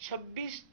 26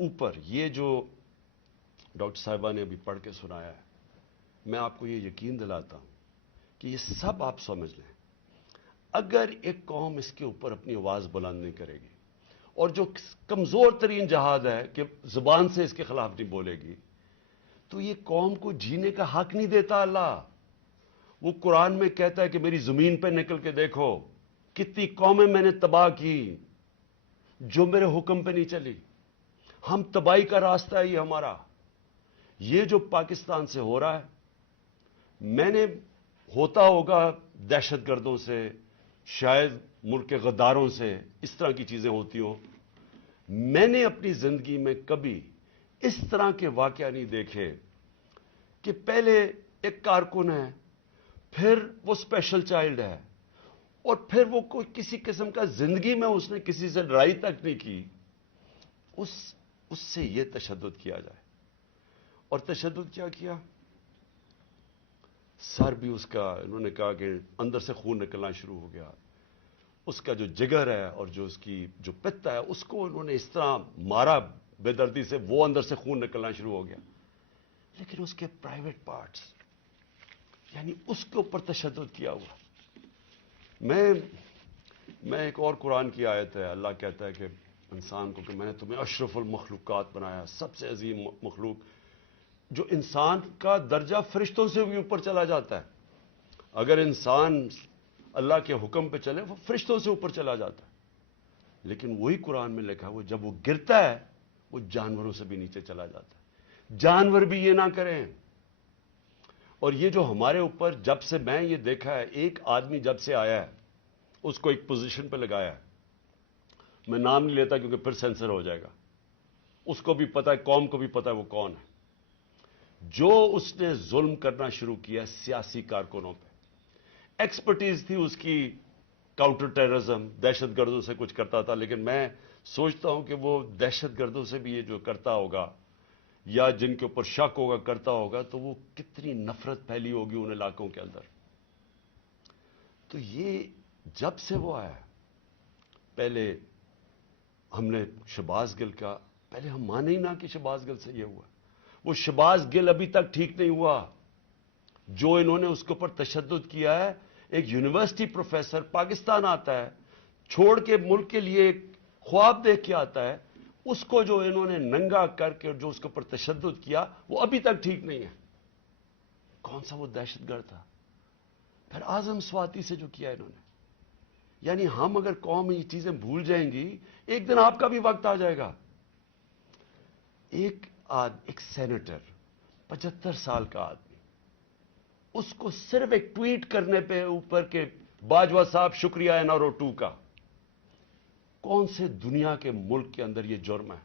اوپر یہ جو ڈاکٹر صاحبہ نے ابھی پڑھ کے سنایا ہے، میں آپ کو یہ یقین دلاتا ہوں کہ یہ سب آپ سمجھ لیں، اگر ایک قوم اس کے اوپر اپنی آواز بلند نہیں کرے گی اور جو کمزور ترین جہاد ہے کہ زبان سے اس کے خلاف نہیں بولے گی، تو یہ قوم کو جینے کا حق نہیں دیتا اللہ۔ وہ قرآن میں کہتا ہے کہ میری زمین پہ نکل کے دیکھو کتنی قومیں میں نے تباہ کی جو میرے حکم پہ نہیں چلی۔ ہم تباہی کا راستہ ہے یہ ہمارا۔ یہ جو پاکستان سے ہو رہا ہے، میں نے ہوتا ہوگا دہشت گردوں سے، شاید ملک کے غداروں سے، اس طرح کی چیزیں ہوتی ہوں، میں نے اپنی زندگی میں کبھی اس طرح کے واقعہ نہیں دیکھے کہ پہلے ایک کارکن ہے، پھر وہ اسپیشل چائلڈ ہے، اور پھر وہ کوئی کسی قسم کا زندگی میں اس نے کسی سے لڑائی تک نہیں کی، اس سے یہ تشدد کیا جائے۔ اور تشدد کیا کیا؟ سر بھی اس کا، انہوں نے کہا کہ اندر سے خون نکلنا شروع ہو گیا، اس کا جو جگر ہے اور جو اس کی جو پتا ہے اس کو انہوں نے اس طرح مارا بے دردی سے، وہ اندر سے خون نکلنا شروع ہو گیا۔ لیکن اس کے پرائیویٹ پارٹس، یعنی اس کے اوپر تشدد کیا ہوا۔ میں ایک اور قرآن کی آیت ہے، اللہ کہتا ہے کہ انسان کو کہ میں نے تمہیں اشرف المخلوقات بنایا، سب سے عظیم مخلوق، جو انسان کا درجہ فرشتوں سے بھی اوپر چلا جاتا ہے۔ اگر انسان اللہ کے حکم پہ چلے وہ فرشتوں سے اوپر چلا جاتا ہے، لیکن وہی قرآن میں لکھا وہ جب وہ گرتا ہے وہ جانوروں سے بھی نیچے چلا جاتا ہے۔ جانور بھی یہ نہ کریں۔ اور یہ جو ہمارے اوپر جب سے میں یہ دیکھا ہے، ایک آدمی جب سے آیا ہے اس کو ایک پوزیشن پہ لگایا ہے، میں نام نہیں لیتا کیونکہ پھر سینسر ہو جائے گا، اس کو بھی پتا ہے، قوم کو بھی پتا ہے وہ کون ہے، جو اس نے ظلم کرنا شروع کیا سیاسی کارکنوں پہ۔ ایکسپرٹیز تھی اس کی کاؤنٹر ٹیررزم، دہشت گردوں سے کچھ کرتا تھا، لیکن میں سوچتا ہوں کہ وہ دہشت گردوں سے بھی یہ جو کرتا ہوگا یا جن کے اوپر شک ہوگا کرتا ہوگا، تو وہ کتنی نفرت پھیلی ہوگی ان علاقوں کے اندر۔ تو یہ جب سے وہ آیا، پہلے ہم نے شہباز گل کا، پہلے ہم مانے ہی نہ کہ شہباز گل سے یہ ہوا، وہ شہباز گل ابھی تک ٹھیک نہیں ہوا، جو انہوں نے اس کے اوپر تشدد کیا ہے۔ ایک یونیورسٹی پروفیسر پاکستان آتا ہے، چھوڑ کے ملک کے لیے ایک خواب دیکھ کے آتا ہے، اس کو جو انہوں نے ننگا کر کے جو اس کے اوپر تشدد کیا وہ ابھی تک ٹھیک نہیں ہے۔ کون سا وہ دہشت گرد تھا؟ پھر اعظم سواتی سے جو کیا انہوں نے۔ یعنی ہم اگر قوم یہ چیزیں بھول جائیں گی، ایک دن آپ کا بھی وقت آ جائے گا۔ ایک سینیٹر 75 سال کا آدمی، اس کو صرف ایک ٹویٹ کرنے پہ اوپر کے باجوہ صاحب شکریہ این آر او 2 کا، کون سے دنیا کے ملک کے اندر یہ جرم ہے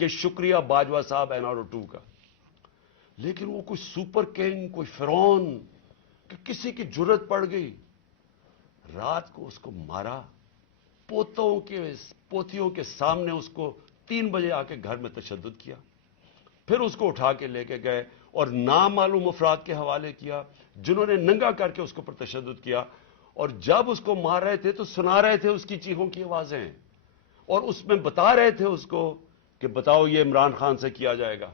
کہ شکریہ باجوہ صاحب این آر او 2 کا؟ لیکن وہ کوئی سپر کنگ، کوئی فرعون کہ کسی کی جرت پڑ گئی، رات کو اس کو مارا، پوتیوں کے سامنے اس کو 3 بجے آ کے گھر میں تشدد کیا، پھر اس کو اٹھا کے لے کے گئے اور نامعلوم افراد کے حوالے کیا جنہوں نے ننگا کر کے اس کے اوپر تشدد کیا، اور جب اس کو مار رہے تھے تو سنا رہے تھے اس کی چیخوں کی آوازیں، اور اس میں بتا رہے تھے اس کو کہ بتاؤ یہ عمران خان سے کیا جائے گا۔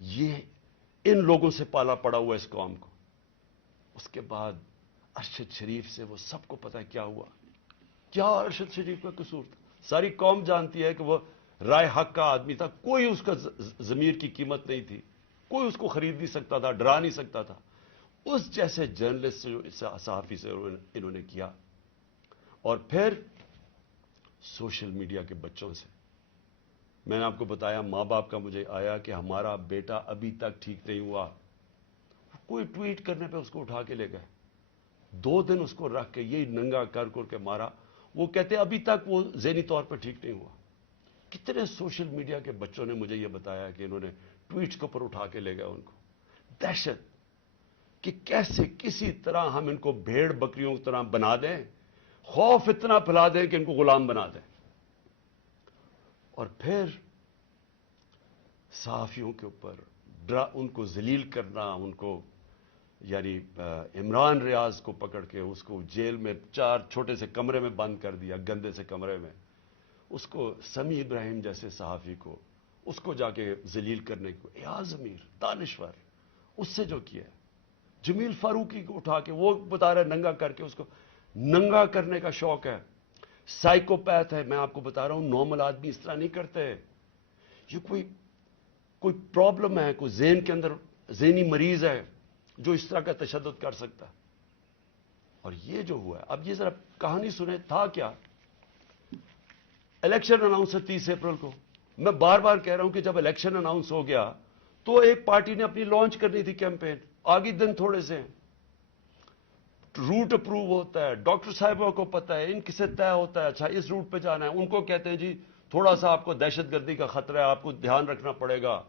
یہ ان لوگوں سے پالا پڑا ہوا اس قوم کو۔ اس کے بعد ارشد شریف سے وہ سب کو پتا ہے کیا ہوا، کیا ارشد شریف کا قصور تھا۔ ساری قوم جانتی ہے کہ وہ رائے حق کا آدمی تھا، کوئی اس کا ضمیر کی قیمت نہیں تھی، کوئی اس کو خرید نہیں سکتا تھا، ڈرا نہیں سکتا تھا۔ اس جیسے جرنلسٹ سے، صحافی سے انہوں نے کیا، اور پھر سوشل میڈیا کے بچوں سے۔ میں نے آپ کو بتایا ماں باپ کا مجھے آیا کہ ہمارا بیٹا ابھی تک ٹھیک نہیں ہوا، کوئی ٹویٹ کرنے پہ اس کو اٹھا کے لے گئے، 2 دن اس کو رکھ کے یہی ننگا کر کے مارا۔ وہ کہتے ابھی تک وہ ذہنی طور پر ٹھیک نہیں ہوا۔ کتنے سوشل میڈیا کے بچوں نے مجھے یہ بتایا کہ انہوں نے ٹویٹس کے اوپر اٹھا کے لے گئے ان کو۔ دہشت کہ کیسے کسی طرح ہم ان کو بھیڑ بکریوں کی طرح بنا دیں، خوف اتنا پھیلا دیں کہ ان کو غلام بنا دیں، اور پھر صحافیوں کے اوپر ان کو ذلیل کرنا، ان کو یعنی عمران ریاض کو پکڑ کے اس کو جیل میں 4 چھوٹے سے کمرے میں بند کر دیا، گندے سے کمرے میں، اس کو سمیع ابراہیم جیسے صحافی کو اس کو جا کے ذلیل کرنے کو، ایاز امیر دانشور اس سے جو کیا ہے، جمیل فاروقی کو اٹھا کے وہ بتا رہا ہے ننگا کر کے، اس کو ننگا کرنے کا شوق ہے، سائیکوپیتھ ہے. میں آپ کو بتا رہا ہوں نارمل آدمی اس طرح نہیں کرتے. یہ کوئی پرابلم ہے، کوئی ذہن کے اندر ذہنی مریض ہے جو اس طرح کا تشدد کر سکتا. اور یہ جو ہوا ہے، اب یہ ذرا کہانی سنیں تھا کیا. الیکشن اناؤنس ہے 30 اپریل کو. میں بار بار کہہ رہا ہوں کہ جب الیکشن اناؤنس ہو گیا تو ایک پارٹی نے اپنی لانچ کرنی تھی کیمپین. آگے دن تھوڑے سے ہیں، روٹ اپروو ہوتا ہے، ڈاکٹر صاحبوں کو پتا ہے، ان کسے طے ہوتا ہے اچھا اس روٹ پہ جانا ہے. ان کو کہتے ہیں جی تھوڑا سا آپ کو دہشت گردی کا خطرہ ہے، آپ کو دھیان رکھنا پڑے گا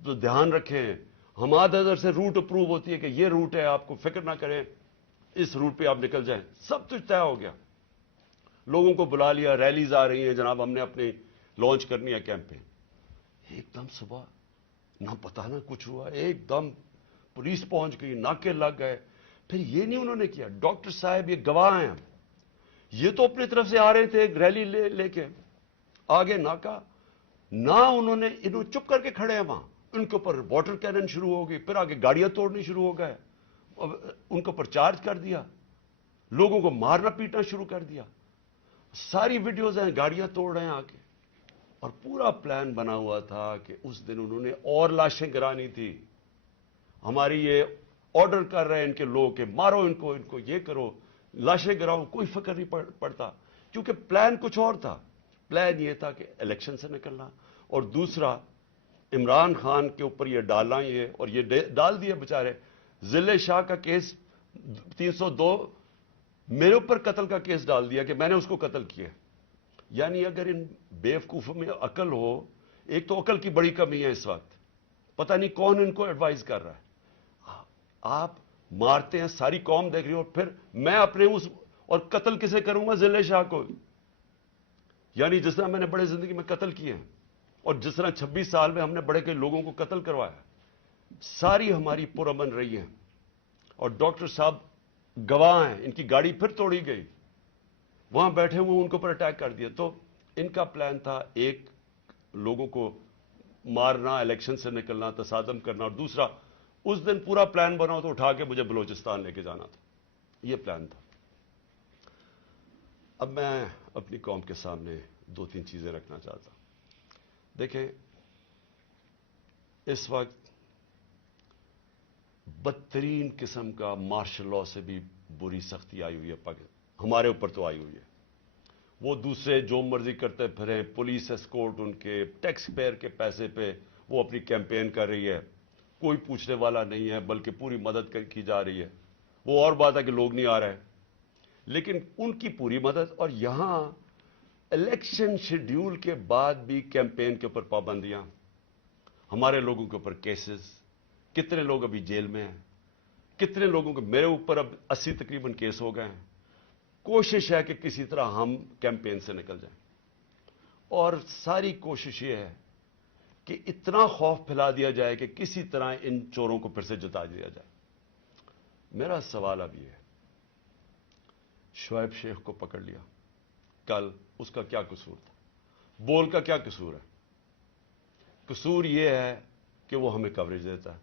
تو دھیان رکھیں. ہمارے ادھر سے روٹ اپروو ہوتی ہے کہ یہ روٹ ہے، آپ کو فکر نہ کریں، اس روٹ پہ آپ نکل جائیں. سب کچھ طے ہو گیا، لوگوں کو بلا لیا، ریلیز آ رہی ہیں، جناب ہم نے اپنی لانچ کرنی ہے کیمپین. ایک دم صبح نہ پتا نہ کچھ ہوا، ایک دم پولیس پہنچ گئی، ناکے لگ گئے. پھر یہ نہیں انہوں نے کیا، ڈاکٹر صاحب یہ گواہ ہیں، یہ تو اپنی طرف سے آ رہے تھے ایک ریلی لے کے، آگے ناکا نہ انہوں چپ کر کے کھڑے ہیں وہاں. ان کے اوپر واٹر کینن شروع ہو گئی، پھر آگے گاڑیاں توڑنی شروع ہو گئے، ان کے اوپر چارج کر دیا، لوگوں کو مارنا پیٹنا شروع کر دیا. ساری ویڈیوز ہیں، گاڑیاں توڑ رہے ہیں آگے. اور پورا پلان بنا ہوا تھا کہ اس دن انہوں نے اور لاشیں گرانی تھی. ہماری یہ آرڈر کر رہے ہیں ان کے لوگ کہ مارو ان کو یہ کرو، لاشیں گراؤ، کوئی فکر نہیں پڑتا. کیونکہ پلان کچھ اور تھا. پلان یہ تھا کہ الیکشن سے نکلنا، اور دوسرا عمران خان کے اوپر یہ ڈالنا، یہ اور یہ ڈال دیا بیچارے. ضلع شاہ کا کیس 302 میرے اوپر قتل کا کیس ڈال دیا کہ میں نے اس کو قتل کیا. یعنی اگر ان بیوقوفوں میں عقل ہو، ایک تو عقل کی بڑی کمی ہے اس وقت، پتہ نہیں کون ان کو ایڈوائز کر رہا ہے. آپ مارتے ہیں، ساری قوم دیکھ رہی ہو، پھر میں اپنے اس اور قتل کسے کروں گا؟ ضلع شاہ کو. یعنی جس طرح میں نے بڑے زندگی میں قتل کیے ہیں، اور جس طرح 26 سال میں ہم نے بڑے کئی لوگوں کو قتل کروایا، ساری ہماری پرامن رہی ہیں. اور ڈاکٹر صاحب گواہ ہیں، ان کی گاڑی پھر توڑی گئی، وہاں بیٹھے ہوئے ان کے اوپر اٹیک کر دیا. تو ان کا پلان تھا ایک لوگوں کو مارنا، الیکشن سے نکلنا، تصادم کرنا، اور دوسرا اس دن پورا پلان بنا تو اٹھا کے مجھے بلوچستان لے کے جانا تھا. یہ پلان تھا. اب میں اپنی قوم کے سامنے 2-3 چیزیں رکھنا چاہتا ہوں. دیکھیں، اس وقت بدترین قسم کا مارشل لا سے بھی بری سختی آئی ہوئی ہے ہمارے اوپر تو آئی ہوئی ہے. وہ دوسرے جو مرضی کرتے پھریں، پولیس اسکورٹ ان کے ٹیکس پیئر کے پیسے پہ وہ اپنی کیمپین کر رہی ہے، کوئی پوچھنے والا نہیں ہے، بلکہ پوری مدد کی جا رہی ہے. وہ اور بات ہے کہ لوگ نہیں آ رہے، لیکن ان کی پوری مدد. اور یہاں الیکشن شیڈیول کے بعد بھی کیمپین کے اوپر پابندیاں، ہمارے لوگوں کے اوپر کیسز، کتنے لوگ ابھی جیل میں ہیں، کتنے لوگوں کے، میرے اوپر اب 80 تقریباً کیس ہو گئے ہیں. کوشش ہے کہ کسی طرح ہم کیمپین سے نکل جائیں، اور ساری کوشش یہ ہے کہ اتنا خوف پھیلا دیا جائے کہ کسی طرح ان چوروں کو پھر سے جتا دیا جائے. میرا سوال اب یہ ہے، شعیب شیخ کو پکڑ لیا کل، اس کا کیا قصور تھا؟ بول کا کیا قصور ہے؟ قصور یہ ہے کہ وہ ہمیں کوریج دیتا ہے.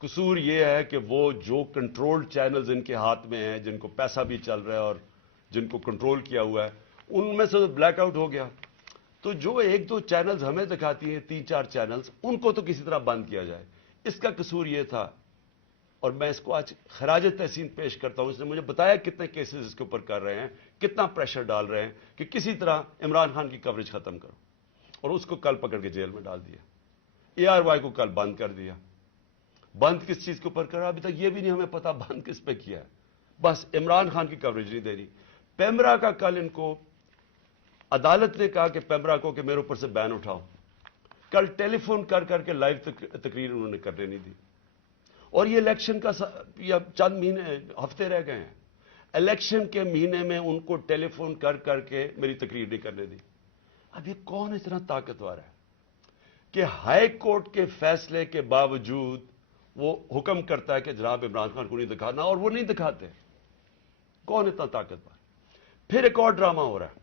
قصور یہ ہے کہ وہ جو کنٹرول چینلز ان کے ہاتھ میں ہیں، جن کو پیسہ بھی چل رہا ہے اور جن کو کنٹرول کیا ہوا ہے، ان میں سے بلیک آؤٹ ہو گیا. تو جو 1-2 چینلز ہمیں دکھاتی ہیں، 3-4 چینلز، ان کو تو کسی طرح بند کیا جائے. اس کا قصور یہ تھا، اور میں اس کو آج خراج تحسین پیش کرتا ہوں. اس نے مجھے بتایا کتنے کیسز اس کے اوپر کر رہے ہیں، کتنا پریشر ڈال رہے ہیں کہ کسی طرح عمران خان کی کوریج ختم کرو. اور اس کو کل پکڑ کے جیل میں ڈال دیا. ARY کو کل بند کر دیا. بند کس چیز کے اوپر کرا ابھی تک یہ بھی نہیں ہمیں پتا بند کس پہ کیا ہے. بس عمران خان کی کوریج نہیں دے رہی. پیمرا کا کل ان کو عدالت نے کہا کہ پیمرا کو کہ میرے اوپر سے بین اٹھاؤ. کل ٹیلی فون کر کر کے لائیو تقریر انہوں نے کرنے نہیں دی. اور یہ الیکشن کا یا چند مہینے ہفتے رہ گئے ہیں، الیکشن کے مہینے میں ان کو ٹیلی فون کر کر کے میری تقریر نہیں کرنے دی. اب یہ کون اتنا طاقتور ہے کہ ہائی کورٹ کے فیصلے کے باوجود وہ حکم کرتا ہے کہ جناب عمران خان کو نہیں دکھانا، اور وہ نہیں دکھاتے؟ کون اتنا طاقتور؟ پھر ایک اور ڈرامہ ہو رہا ہے.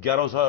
1100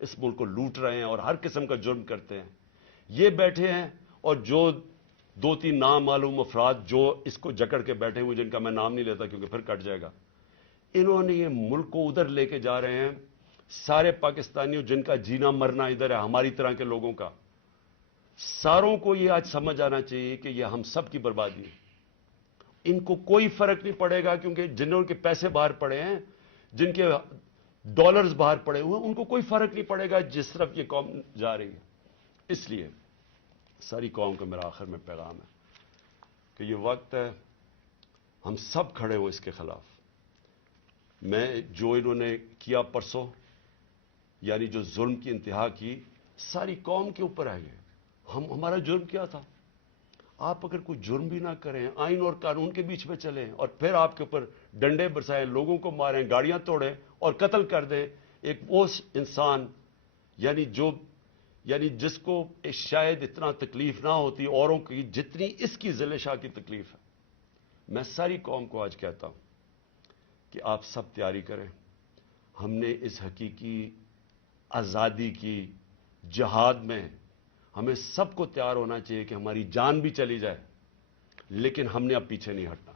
اس ملک کو لوٹ رہے ہیں اور ہر قسم کا جرم کرتے ہیں، یہ بیٹھے ہیں اور جو دو تین نامعلوم افراد جو اس کو جکڑ کے بیٹھے ہوئے، جن کا میں نام نہیں لیتا کیونکہ پھر کٹ جائے گا، انہوں نے یہ ملک کو ادھر لے کے جا رہے ہیں. سارے پاکستانیوں جن کا جینا مرنا ادھر ہے، ہماری طرح کے لوگوں کا، ساروں کو یہ آج سمجھ آنا چاہیے کہ یہ ہم سب کی بربادی ہے. ان کو کوئی فرق نہیں پڑے گا، کیونکہ جنہوں کے پیسے باہر پڑے ہیں، جن کے ڈالرز باہر پڑے ہوئے ہیں، ان کو کوئی فرق نہیں پڑے گا جس طرف یہ قوم جا رہی ہے. اس لیے ساری قوم کا میرا آخر میں پیغام ہے کہ یہ وقت ہے ہم سب کھڑے ہوں اس کے خلاف. میں جو انہوں نے کیا پرسوں، یعنی جو ظلم کی انتہا کی، ساری قوم کے اوپر ہے. یہ ہمارا جرم کیا تھا؟ آپ اگر کوئی جرم بھی نہ کریں، آئین اور قانون کے بیچ میں چلیں، اور پھر آپ کے اوپر ڈنڈے برسائیں، لوگوں کو ماریں، گاڑیاں توڑیں اور قتل کر دیں ایک وہ انسان، یعنی جس کو شاید اتنا تکلیف نہ ہوتی اوروں کی جتنی اس کی ذل شاہ کی تکلیف ہے. میں ساری قوم کو آج کہتا ہوں کہ آپ سب تیاری کریں. ہم نے اس حقیقی آزادی کی جہاد میں ہمیں سب کو تیار ہونا چاہیے کہ ہماری جان بھی چلی جائے، لیکن ہم نے اب پیچھے نہیں ہٹنا.